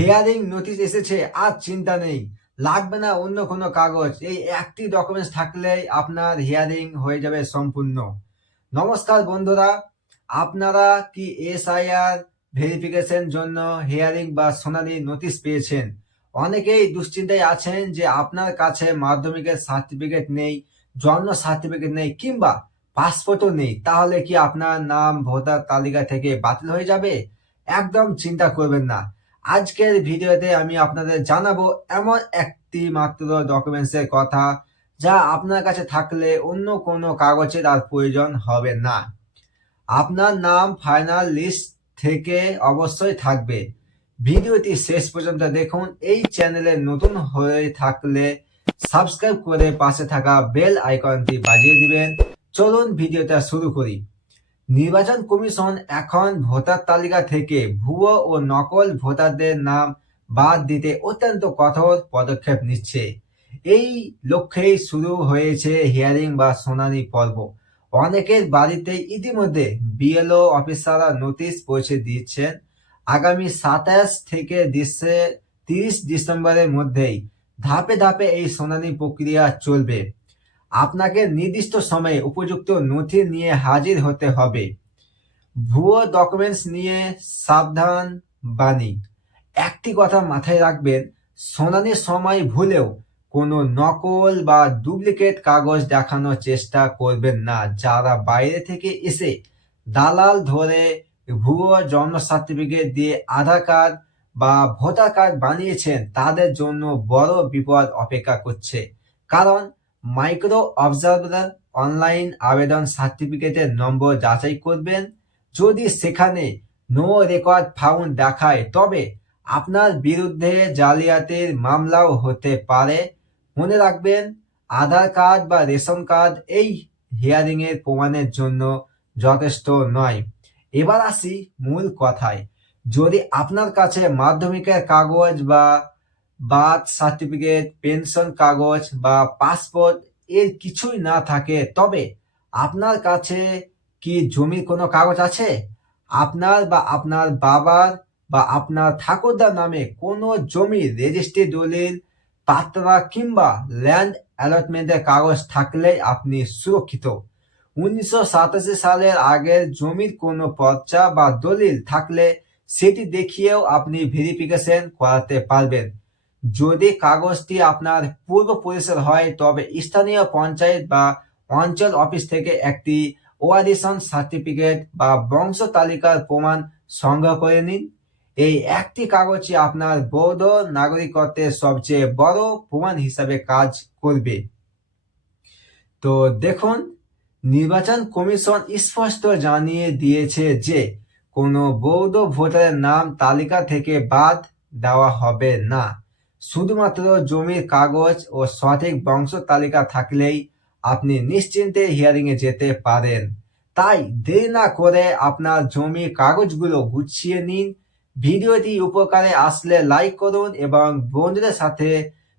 Hearing notice এসেছে, আর চিন্তা নেই, লাগবে না অন্য কোনো কাগজ। এই একটি ডকুমেন্টস থাকলেই আপনার হিয়ারিং হয়ে যাবে সম্পূর্ণ। নমস্কার বন্ধুরা, আপনারা কি এসআইআর ভেরিফিকেশন জন্য হিয়ারিং বা শুনানি নোটিশ পেয়েছেন? অনেকেই দুশ্চিন্তায় আছেন যে আপনার কাছে মাধ্যমিকের সার্টিফিকেট নেই, জন্ম সার্টিফিকেট নেই, কিংবা পাসপোর্টও নেই। তাহলে কি আপনার নাম ভোটার তালিকা থেকে বাতিল হয়ে যাবে? একদম চিন্তা করবেন না। আজকের ভিডিওতে আমি আপনাদের জানাবো এমন একটি মাত্র ডকুমেন্টসের কথা যা আপনার কাছে থাকলে অন্য কোনো কাগজের আর প্রয়োজন হবে না। আপনার নাম ফাইনাল লিস্ট থেকে অবশ্যই থাকবে। ভিডিওটি শেষ পর্যন্ত দেখুন। এই চ্যানেলে নতুন হয়ে থাকলে সাবস্ক্রাইব করে পাশে থাকা বেল আইকনটি বাজিয়ে দিবেন। চলুন ভিডিওটা শুরু করি। নির্বাচন কমিশন এখন ভোটার তালিকা থেকে ভুয়ো ও নকল ভোটারদের নাম বাদ দিতে অত্যন্ত কঠোর পদক্ষেপ নিচ্ছে। এই লক্ষ্যেই শুরু হয়েছে হিয়ারিং বা শুনানি পর্ব। অনেকের বাড়িতে ইতিমধ্যে বিএলও অফিসাররা নোটিশ পৌঁছে দিচ্ছেন। আগামী 27 থেকে 30 ডিসেম্বরের মধ্যেই ধাপে ধাপে এই শুনানি প্রক্রিয়া চলবে। আপনাকে নির্দিষ্ট সময়ে উপযুক্ত নথি নিয়ে হাজির হতে হবে। ভুয়ো ডকুমেন্টস নিয়ে সাবধান বাণী। একটি কথা মাথায় রাখবেন, শুনানির সময় ভুলেও কোনো নকল বা ডুপ্লিকেট কাগজ দেখানোর চেষ্টা করবেন না। যারা বাইরে থেকে এসে দালাল ধরে ভুয়ো জন্ম সার্টিফিকেট দিয়ে আধার কার্ড বা ভোটার কার্ড বানিয়েছেন, তাদের জন্য বড় বিপদ অপেক্ষা করছে। কারণ মাইক্রো অবজারভার অনলাইন আবেদন সার্টিফিকেটের নম্বর যাচাই করবেন। যদি সেখানে নো রেকর্ড ফাউন্ড দেখায়, তবে আপনার বিরুদ্ধে জালিয়াতির মামলাও হতে পারে। মনে রাখবেন, আধার কার্ড বা রেশন কার্ড এই হিয়ারিং এর প্রমাণের জন্য যথেষ্ট নয়। এবার আসি মূল কথায়। যদি আপনার কাছে মাধ্যমিকের কাগজ বা বার্থ সার্টিফিকেট, পেনশন কাগজ বা পাসপোর্ট এর কিছুই না থাকে, তবে আপনার কাছে কি জমির কোনো কাগজ আছে? আপনার বা আপনার বাবার বা আপনার ঠাকুরদার নামে কোনো জমির রেজিস্ট্রি দলিল, পাট্টা কিংবা ল্যান্ড অ্যালটমেন্টের কাগজ থাকলে আপনি সুরক্ষিত। 1987 সালের আগের জমির কোনো পর্চা বা দলিল থাকলে সেটি দেখিয়েও আপনি ভেরিফিকেশন করাতে পারবেন। যদি কাগজটি আপনার পূর্বপুরুষের হয়, তবে স্থানীয় পঞ্চায়েত বা অঞ্চল অফিস থেকে একটি ওয়ারিশন সার্টিফিকেট বা বংশ তালিকার প্রমাণ সংগ্রহ করে নিন। এই একটি কাগজই আপনার বৈধ নাগরিকত্বের সবচেয়ে বড় প্রমাণ হিসাবে কাজ করবে। তো দেখুন, নির্বাচন কমিশন স্পষ্ট জানিয়ে দিয়েছে যে কোনো বৈধ ভোটারের নাম তালিকা থেকে বাদ দেওয়া হবে না। শুধুমাত্র জমির কাগজ ও সঠিক বংশ তালিকা থাকলেই আপনি নিশ্চিন্তে হিয়ারিং এ যেতে পারেন। তাই দেরি না করে আপনার জমির কাগজগুলো গুছিয়ে নিন। ভিডিওটি উপকারে আসলে লাইক করুন এবং বন্ধুদের সাথে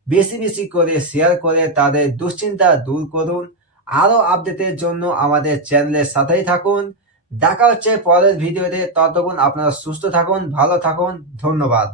বেশি বেশি করে শেয়ার করে তাদের দুশ্চিন্তা দূর করুন। আরো আপডেটের জন্য আমাদের চ্যানেলের সাথেই থাকুন। দেখা হচ্ছে পরের ভিডিওতে। ততক্ষণ আপনারা সুস্থ থাকুন, ভালো থাকুন। ধন্যবাদ।